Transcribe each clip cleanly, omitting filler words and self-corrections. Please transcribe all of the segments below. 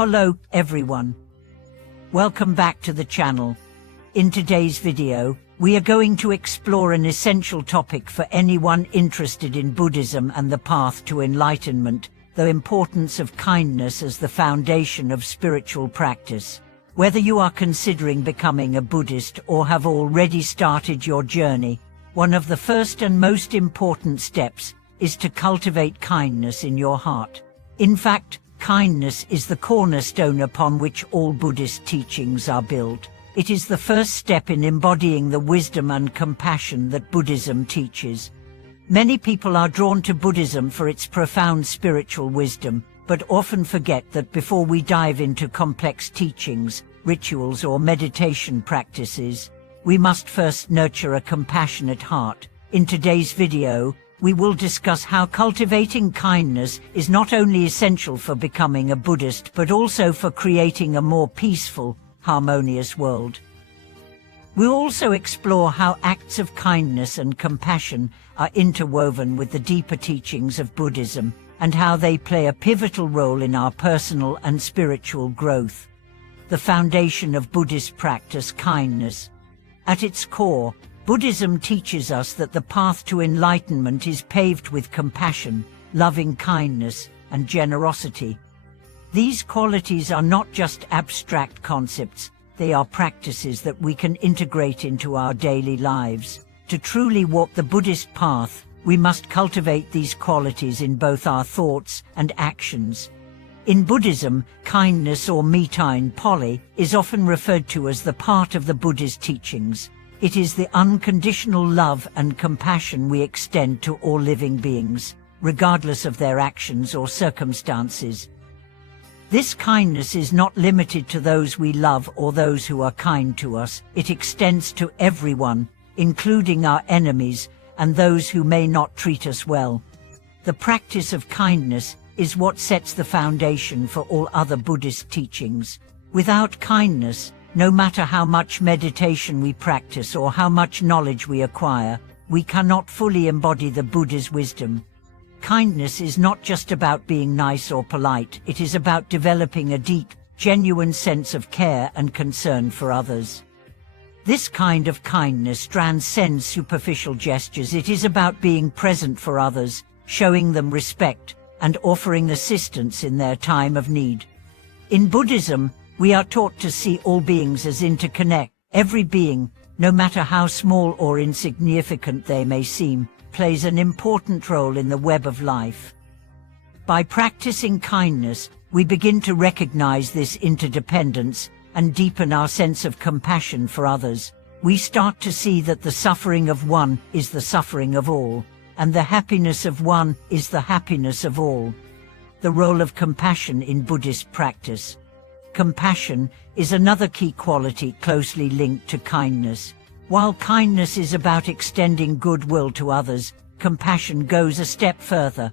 Hello everyone. Welcome back to the channel. In today's video, we are going to explore an essential topic for anyone interested in Buddhism and the path to enlightenment, the importance of kindness as the foundation of spiritual practice. Whether you are considering becoming a Buddhist or have already started your journey, one of the first and most important steps is to cultivate kindness in your heart. In fact, kindness is the cornerstone upon which all Buddhist teachings are built. It is the first step in embodying the wisdom and compassion that Buddhism teaches. Many people are drawn to Buddhism for its profound spiritual wisdom, but often forget that before we dive into complex teachings, rituals or meditation practices, we must first nurture a compassionate heart. In today's video, we will discuss how cultivating kindness is not only essential for becoming a Buddhist but also for creating a more peaceful, harmonious world. We'll also explore how acts of kindness and compassion are interwoven with the deeper teachings of Buddhism and how they play a pivotal role in our personal and spiritual growth. The foundation of Buddhist practice, kindness. At its core, Buddhism teaches us that the path to enlightenment is paved with compassion, loving kindness, and generosity. These qualities are not just abstract concepts, they are practices that we can integrate into our daily lives. To truly walk the Buddhist path, we must cultivate these qualities in both our thoughts and actions. In Buddhism, kindness or mitayin poli is often referred to as the part of the Buddha's teachings. It is the unconditional love and compassion we extend to all living beings, regardless of their actions or circumstances. This kindness is not limited to those we love or those who are kind to us. It extends to everyone, including our enemies and those who may not treat us well. The practice of kindness is what sets the foundation for all other Buddhist teachings. Without kindness, no matter how much meditation we practice or how much knowledge we acquire, we cannot fully embody the Buddha's wisdom. Kindness is not just about being nice or polite, it is about developing a deep, genuine sense of care and concern for others. This kind of kindness transcends superficial gestures. It is about being present for others, showing them respect, and offering assistance in their time of need. In Buddhism, we are taught to see all beings as interconnected. Every being, no matter how small or insignificant they may seem, plays an important role in the web of life. By practicing kindness, we begin to recognize this interdependence and deepen our sense of compassion for others. We start to see that the suffering of one is the suffering of all, and the happiness of one is the happiness of all. The role of compassion in Buddhist practice. Compassion is another key quality closely linked to kindness. While kindness is about extending goodwill to others, compassion goes a step further.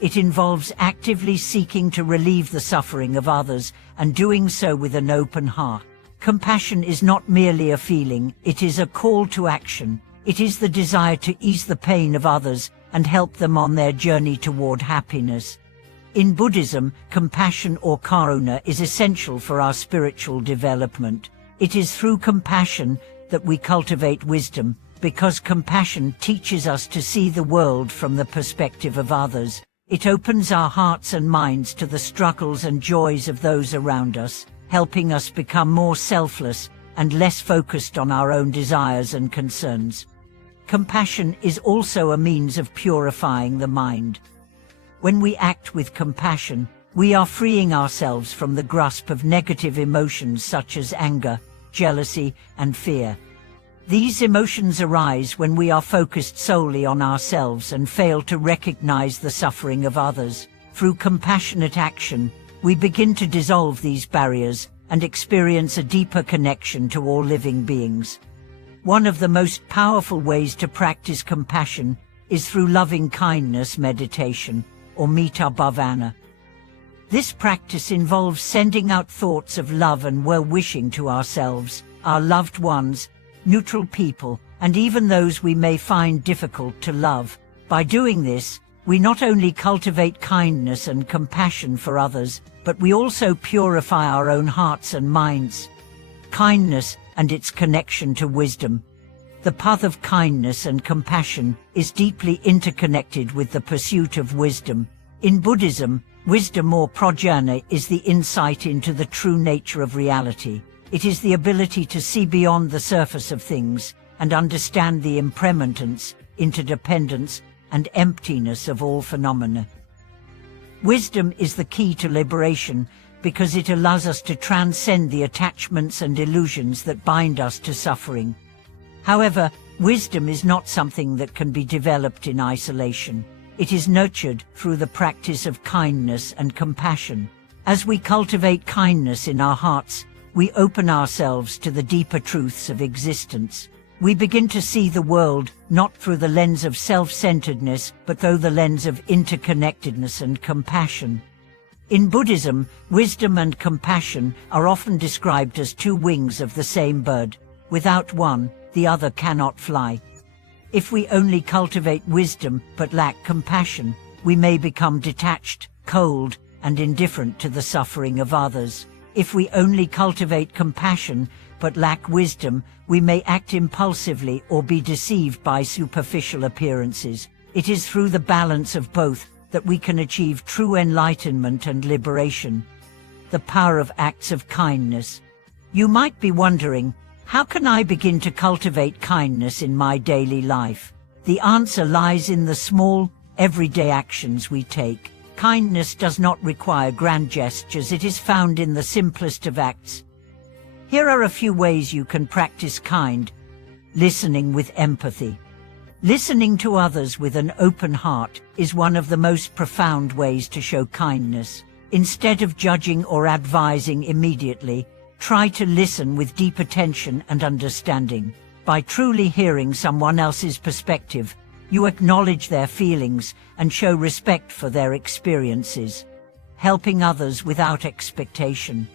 It involves actively seeking to relieve the suffering of others and doing so with an open heart. Compassion is not merely a feeling, it is a call to action. It is the desire to ease the pain of others and help them on their journey toward happiness. In Buddhism, compassion or karuna is essential for our spiritual development. It is through compassion that we cultivate wisdom, because compassion teaches us to see the world from the perspective of others. It opens our hearts and minds to the struggles and joys of those around us, helping us become more selfless and less focused on our own desires and concerns. Compassion is also a means of purifying the mind. When we act with compassion, we are freeing ourselves from the grasp of negative emotions such as anger, jealousy, and fear. These emotions arise when we are focused solely on ourselves and fail to recognize the suffering of others. Through compassionate action, we begin to dissolve these barriers and experience a deeper connection to all living beings. One of the most powerful ways to practice compassion is through loving kindness meditation, or metta bhavana. This practice involves sending out thoughts of love and well-wishing to ourselves, our loved ones, neutral people, and even those we may find difficult to love. By doing this, we not only cultivate kindness and compassion for others, but we also purify our own hearts and minds. Kindness and its connection to wisdom. The path of kindness and compassion is deeply interconnected with the pursuit of wisdom. In Buddhism, wisdom or prajna is the insight into the true nature of reality. It is the ability to see beyond the surface of things and understand the impermanence, interdependence, and emptiness of all phenomena. Wisdom is the key to liberation because it allows us to transcend the attachments and illusions that bind us to suffering. However, wisdom is not something that can be developed in isolation. It is nurtured through the practice of kindness and compassion. As we cultivate kindness in our hearts, we open ourselves to the deeper truths of existence. We begin to see the world not through the lens of self-centeredness, but through the lens of interconnectedness and compassion. In Buddhism, wisdom and compassion are often described as two wings of the same bird. Without one, the other cannot fly. If we only cultivate wisdom but lack compassion, we may become detached, cold, and indifferent to the suffering of others. If we only cultivate compassion but lack wisdom, we may act impulsively or be deceived by superficial appearances. It is through the balance of both that we can achieve true enlightenment and liberation. The power of acts of kindness. You might be wondering, how can I begin to cultivate kindness in my daily life? The answer lies in the small, everyday actions we take. Kindness does not require grand gestures. It is found in the simplest of acts. Here are a few ways you can practice kind. Listening with empathy. Listening to others with an open heart is one of the most profound ways to show kindness. Instead of judging or advising immediately, try to listen with deep attention and understanding. By truly hearing someone else's perspective, you acknowledge their feelings and show respect for their experiences. Helping others without expectation.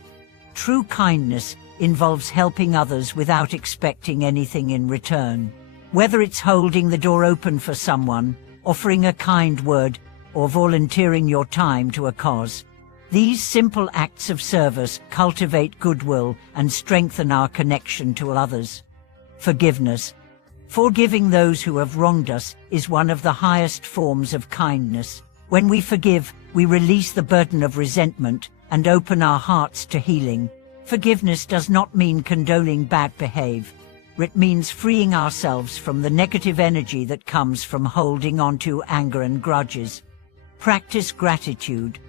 True kindness involves helping others without expecting anything in return. Whether it's holding the door open for someone, offering a kind word, or volunteering your time to a cause. These simple acts of service cultivate goodwill and strengthen our connection to others. Forgiveness. Forgiving those who have wronged us is one of the highest forms of kindness. When we forgive, we release the burden of resentment and open our hearts to healing. Forgiveness does not mean condoning bad behavior. It means freeing ourselves from the negative energy that comes from holding on to anger and grudges. Practice gratitude.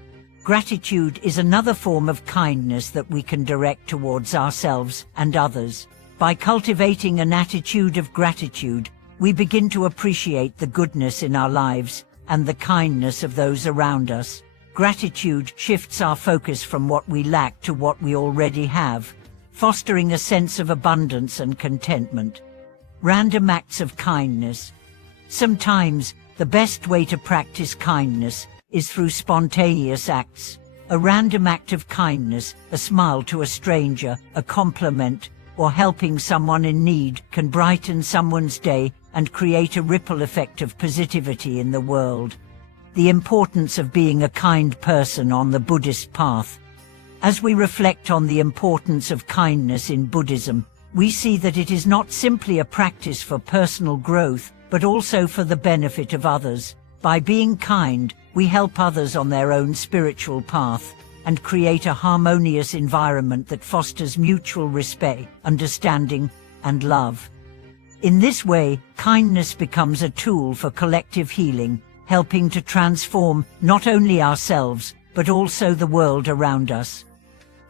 Gratitude is another form of kindness that we can direct towards ourselves and others. By cultivating an attitude of gratitude, we begin to appreciate the goodness in our lives and the kindness of those around us. Gratitude shifts our focus from what we lack to what we already have, fostering a sense of abundance and contentment. Random acts of kindness. Sometimes, the best way to practice kindness is through spontaneous acts. A random act of kindness, a smile to a stranger, a compliment, or helping someone in need can brighten someone's day and create a ripple effect of positivity in the world. The importance of being a kind person on the Buddhist path. As we reflect on the importance of kindness in Buddhism, we see that it is not simply a practice for personal growth, but also for the benefit of others. By being kind, we help others on their own spiritual path and create a harmonious environment that fosters mutual respect, understanding, and love. In this way, kindness becomes a tool for collective healing, helping to transform not only ourselves, but also the world around us.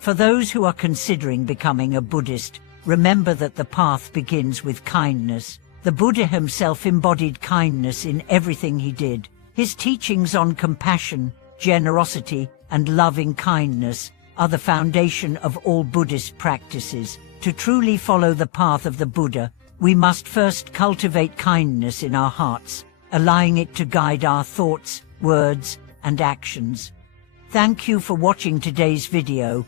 For those who are considering becoming a Buddhist, remember that the path begins with kindness. The Buddha himself embodied kindness in everything he did. His teachings on compassion, generosity, and loving kindness are the foundation of all Buddhist practices. To truly follow the path of the Buddha, we must first cultivate kindness in our hearts, allowing it to guide our thoughts, words, and actions. Thank you for watching today's video.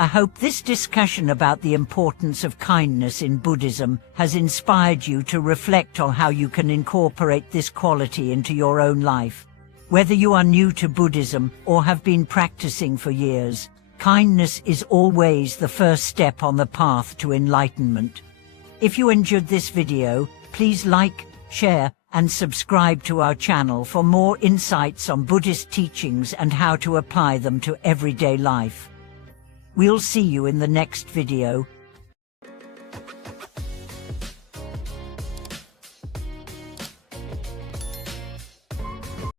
I hope this discussion about the importance of kindness in Buddhism has inspired you to reflect on how you can incorporate this quality into your own life. Whether you are new to Buddhism or have been practicing for years, kindness is always the first step on the path to enlightenment. If you enjoyed this video, please like, share, and subscribe to our channel for more insights on Buddhist teachings and how to apply them to everyday life. We'll see you in the next video.